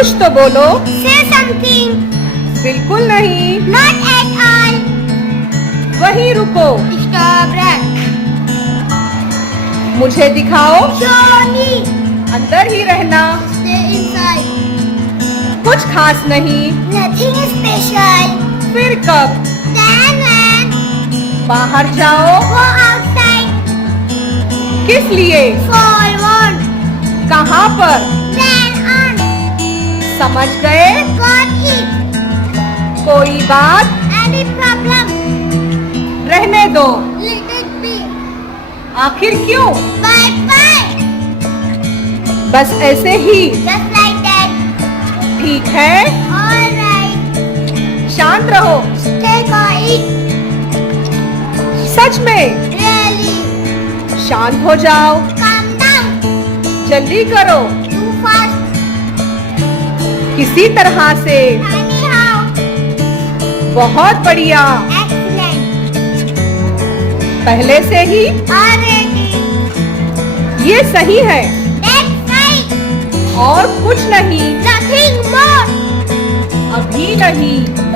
कुछ तो बोलो। Say something. बिल्कुल नहीं। Not at all. वहीं रुको। Stop that. मुझे दिखाओ। Show me. अंदर ही रहना। Stay inside. कुछ खास नहीं। Nothing special. फिर कब? Then when? बाहर जाओ। Go outside. किस लिए? For what? कहाँ पर? Then on. समझ गए? Got it. कोई बात? Any problem? रहने दो। Let it be. आखिर क्यों? Bye bye. बस ऐसे ही। Just like that. ठीक है, All right. शांत रहो। Stay quiet. सच में Really. शांत हो जाओ। Calm down. जल्दी करो। Too fast. किसी तरह से। Anyhow. बहुत बढ़िया। Excellent. पहले से ही। Already. ये सही है That's right. और कुछ नहीं। Nothing more. अभी नहीं।